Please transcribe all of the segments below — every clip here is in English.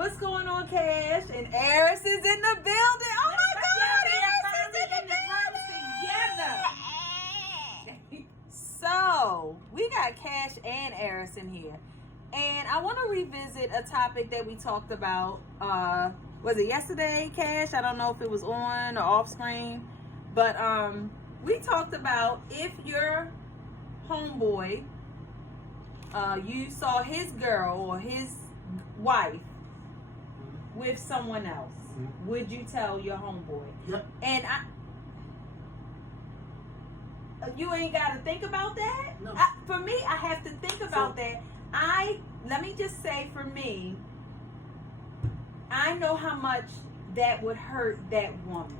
What's going on, Cash? And Eris is in the building. Oh my God, Eris is in the building. So we got Cash and Eris in here, and I want to revisit a topic that we talked about. Was it yesterday, Cash? I don't know if it was on or off screen, but we talked about if your homeboy, you saw his girl or his wife with someone else, would you tell your homeboy? Yep. And you ain't got to think about that. No. For me, I have to think about that. Let me just say, for me, I know how much that would hurt that woman.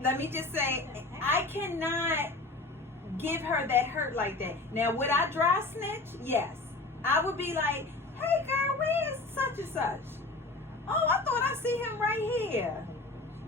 Let me just say, I cannot give her that hurt like that. Now, would I dry snitch? Yes. I would be like, hey girl, where's such and such? Oh, I thought I see him right here.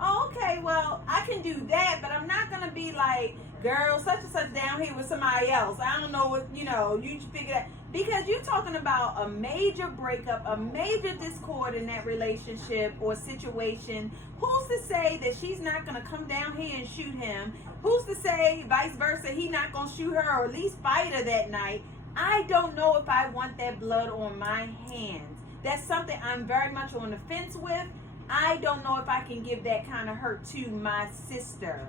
Oh, okay, well, I can do that, but I'm not gonna be like, girl, such and such down here with somebody else. I don't know what, you figure that. Because you're talking about a major breakup, a major discord in that relationship or situation. Who's to say that she's not gonna come down here and shoot him? Who's to say, vice versa, he not gonna shoot her or at least fight her that night? I don't know if I want that blood on my hands. That's something I'm very much on the fence with. I don't know if I can give that kind of hurt to my sister.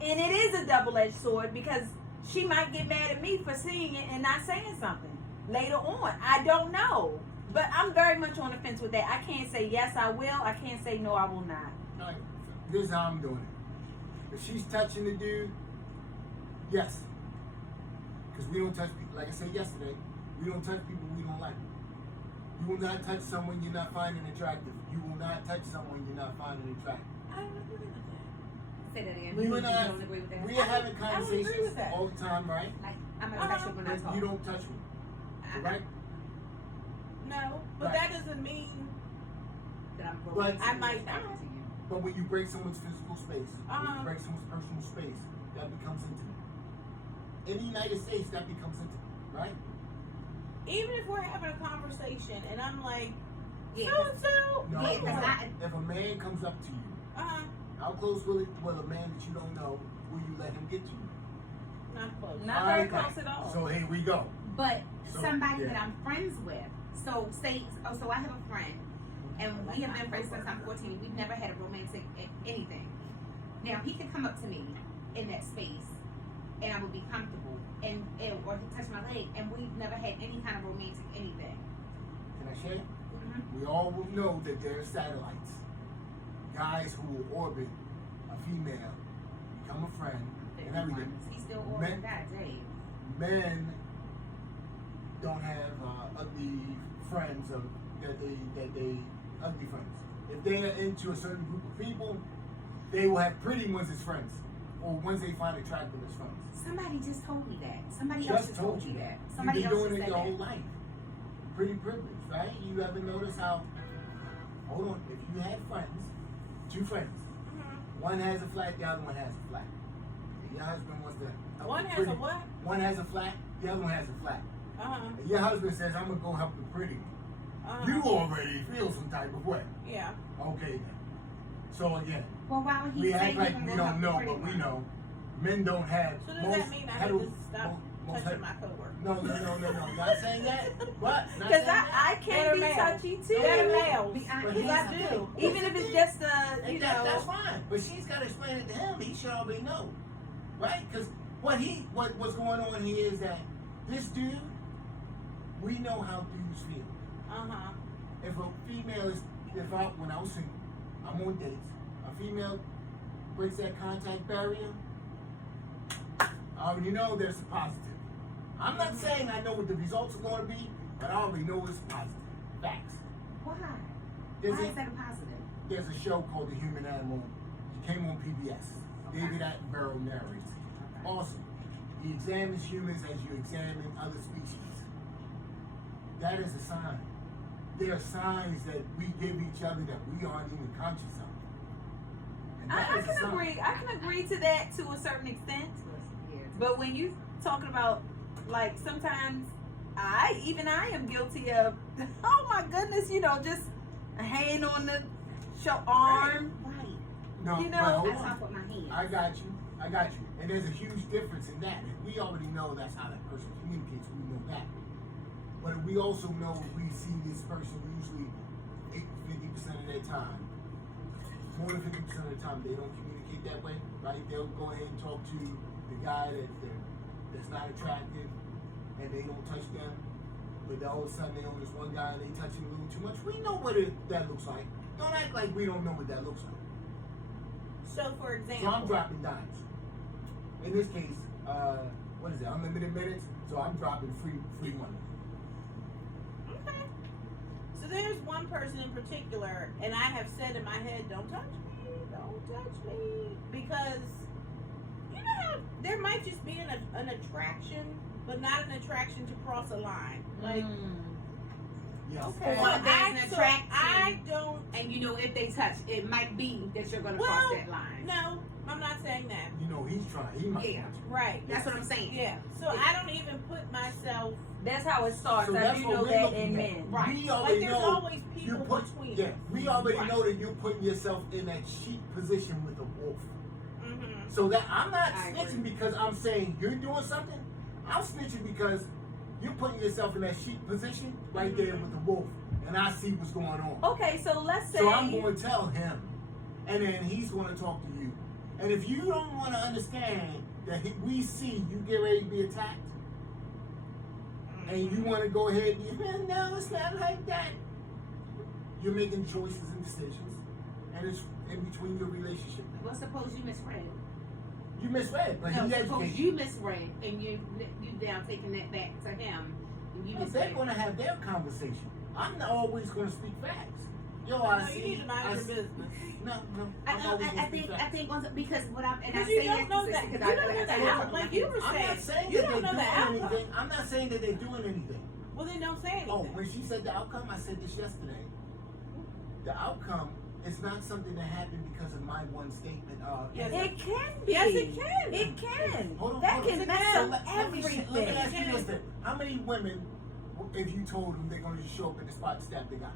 And it is a double-edged sword because she might get mad at me for seeing it and not saying something later on. I don't know. But I'm very much on the fence with that. I can't say yes, I will. I can't say no, I will not. Right. This is how I'm doing it. If she's touching the dude, yes. Because we don't touch people. Like I said yesterday, we don't touch people we don't like. You will not touch someone you're not finding attractive. You will not touch someone you're not finding attractive. I don't agree with that. Say that again. You and I, don't agree with that. we are having I don't agree with conversations that. all the time, right? Like, I'm especially when I But talk. you don't touch me, right? No, but Right. that doesn't mean That I'm But- I might not. to you. But when you break someone's physical space, when Uh-huh. you break someone's personal space, that becomes intimate. In the United States, that becomes intimate, right? even if we're having a conversation and I'm like, Yeah, so and so, No. Yeah, 'cause I- If a man comes up to you, uh-huh, how close will a man that you don't know, will you let him get to you? not close. Not very close at all. So here we go. But So, somebody yeah. that I'm friends with. So so I have a friend, and we have been friends since I'm 14. We've never had a romantic anything. Now he could come up to me in that space, and I would be comfortable, or he touch my leg, and we've never had any kind of romantic anything. Can I share? Mm-hmm. We all will know that there are satellites. Guys who will orbit a female, become a friend, and everything. He's still all Men- that, Dave. Men don't have ugly friends that they ugly friends. If they are into a certain group of people, they will have pretty ones as friends, or ones they find attractive as friends. Somebody just told me that. Somebody else just told me that. You've Somebody been else doing just it said your that. whole life. Pretty privileged, right? You ever notice how? Hold on. If you had friends, two friends, one has a flat, the other one has a flat. Your husband wants to. One has a what? One has a flat, the other one has a flat. Uh-huh, And your husband says, "I'm gonna go help the pretty one." uh-huh. You already feel some type of way. Yeah. Okay then. So again, Well, why would he we say act he like can we go don't help know, the pretty but we one? know. Men don't have. So does most that mean I hetero- need to stop most touching het- my coworker? No. Not saying that. But Because I can be Better touchy too. Better males. But Because I do. Even if it's just That's fine. But she's got to explain it to him. He should already know, right? Because what's going on here is that this dude, we know how dudes feel. Uh-huh. If a female when I was single, I'm on dates, a female breaks that contact barrier, I already know there's a positive. I'm not saying I know what the results are going to be, but I already know it's positive. Facts. Why? There's Why a- is that a positive? There's a show called The Human Animal. It came on PBS. Okay. David Attenborough narrates. Okay. Awesome. He examines humans as you examine other species. That is a sign. There are signs that we give each other that we aren't even conscious of. And that I is a can sign. agree. I can agree to that to a certain extent. But when you talking about, like, sometimes I am guilty of, oh my goodness, just a hand on the arm. Right. No, You know, but hold I on. talk with my hands. I got you. And there's a huge difference in that. If we already know that's how that person communicates, we know that. But if we also know we see this person usually 50% of their time, more than 50% of the time, they don't communicate that way, right? They'll go ahead and talk to the guy that's not attractive, and they don't touch them. But then all of a sudden, they own this one guy and they touch him a little too much. We know what that looks like. Don't act like we don't know what that looks like. So, for So I'm example, dropping dimes. In this case, what is it? Unlimited minutes. So I'm dropping free money. okay. So there's one person in particular, and I have said in my head, "Don't touch me," because you know how there might just be an attraction, but not an attraction to cross a line. Like, Yes. okay, Or there's an so attraction. I don't. And you know, if they touch, it might be that you're gonna Well, cross that line. No, I'm not saying that. You know he's trying. He might. Yeah. want you. Right. That's what I'm saying. Yeah. So I don't even put myself. That's how it starts. So I that's do what know we're that looking in at. men. Right. We Like, already there's know. always You people put. between. Yeah. We already Right. know that you're putting yourself in that sheep position with a wolf. Mm-hmm. So that I'm not I snitching agree. because I'm saying you're doing something. I'm snitching because you're putting yourself in that sheep position right there with the wolf, and I see what's going on. Okay, so let's say So I'm going to tell him, and then he's going to talk to you. And if you don't want to understand that we see you get ready to be attacked, and you want to go ahead and no, it's not like that. You're making choices and decisions, and it's in between your relationship. Well, suppose you misread. You misread, but No, he suppose educated. you misread, and you now taking that back to him, and you They're misread. going to have their conversation. I'm not always going to speak facts. Yo, No, I you see. need to mind your business. No. I I'm always gonna I speak think facts. also because what I'm and I Because say you don't know this that. You because don't know I that talk outcome. with Like my you kids. were I'm not saying, saying you that don't they're know the doing outcome. anything. I'm not saying that they're doing anything. Well, then don't say anything. Oh, when she said the outcome, I said this yesterday. The outcome is not something that happened because of my one statement. Yes. it can be. Yes, it can. It can. Hold on, That hold on. can mess So up let me everything. ask you this then. How many women, if you told them they're going to just show up at the spot and stab the guy?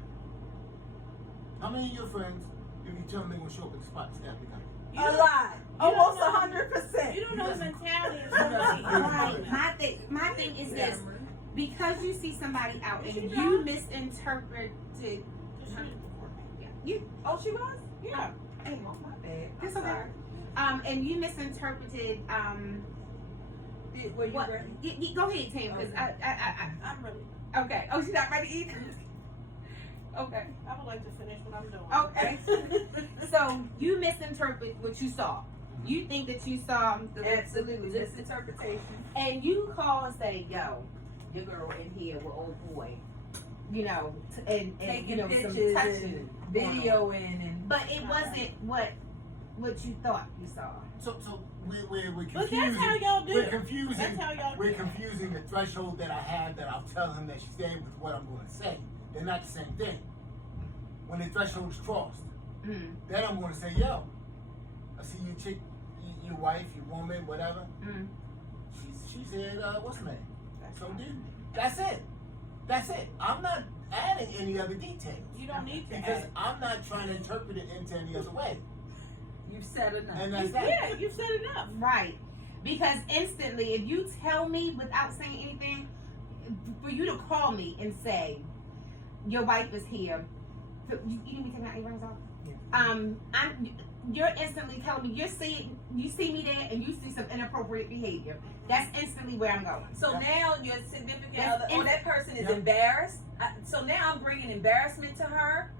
How many of your friends, if you tell them they're going to show up at the spot and stab the guy? You A don't- lot. you don't Almost know- 100%. You don't know the mentality of You somebody. doesn't- Right. My thing is this: because you see somebody out and Is she you drunk? misinterpreted. Yeah. You. Oh, she was? Yeah. Hey, Oh, my bad. That's I'm okay. sorry. And you misinterpreted. Were you What? ready? Go ahead, Tam, because I'm ready. Okay. Oh, she's not ready either. Okay. I would like to finish what I'm doing. Okay. So you misinterpret what you saw. You think that you saw Absolutely. Misinterpretation. and you call and say, "Yo, your girl in here with old boy," you know, and Taking you know pictures some touching, and videoing and. but it wasn't what you thought you saw. So we're confusing. But that's how y'all do We're it. confusing. That's how y'all do We're it. confusing the threshold that I have that I'll tell him that she's there with what I'm going to say. They're not the same thing. When the threshold is crossed, Mm. then I'm going to say, yo, I see your chick, your wife, your woman, whatever. Mm. She's here. What's her name? So dude, that's it. That's it. I'm not adding any other details You don't need to because add. I'm not trying to interpret it into any other way. You've said enough. And that's that. Yeah, you've said enough. Right. Because instantly, if you tell me without saying anything, for you to call me and say, your wife is here, you need me to take my earrings off? Yeah. You're instantly telling me, you see me there and you see some inappropriate behavior. That's instantly where I'm going. So now your significant That's other, or that person is Yeah. embarrassed. So now I'm bringing embarrassment to her.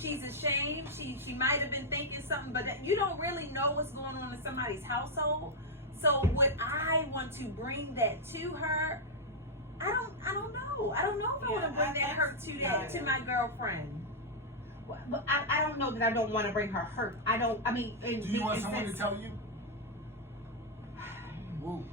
She's ashamed. She might have been thinking something, but you don't really know what's going on in somebody's household. So would I want to bring that to her? I don't know. I don't know if I want to bring that hurt to my girlfriend. But I don't know that I don't want to bring her hurt. Do you want someone to tell you? Woo.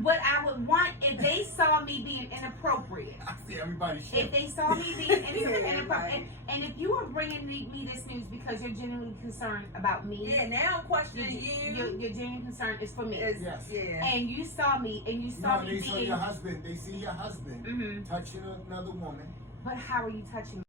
What I would want if they saw me being inappropriate. I see everybody If shit. they saw me being inappropriate, and if you are bringing me this news because you're genuinely concerned about me, Yeah, now I'm questioning your you. genuine concern is for me, Is- Yes. Yeah. and you saw me and you saw No, me they saw being. your husband. They see your husband Mhm. touching another woman. But how are you touching me?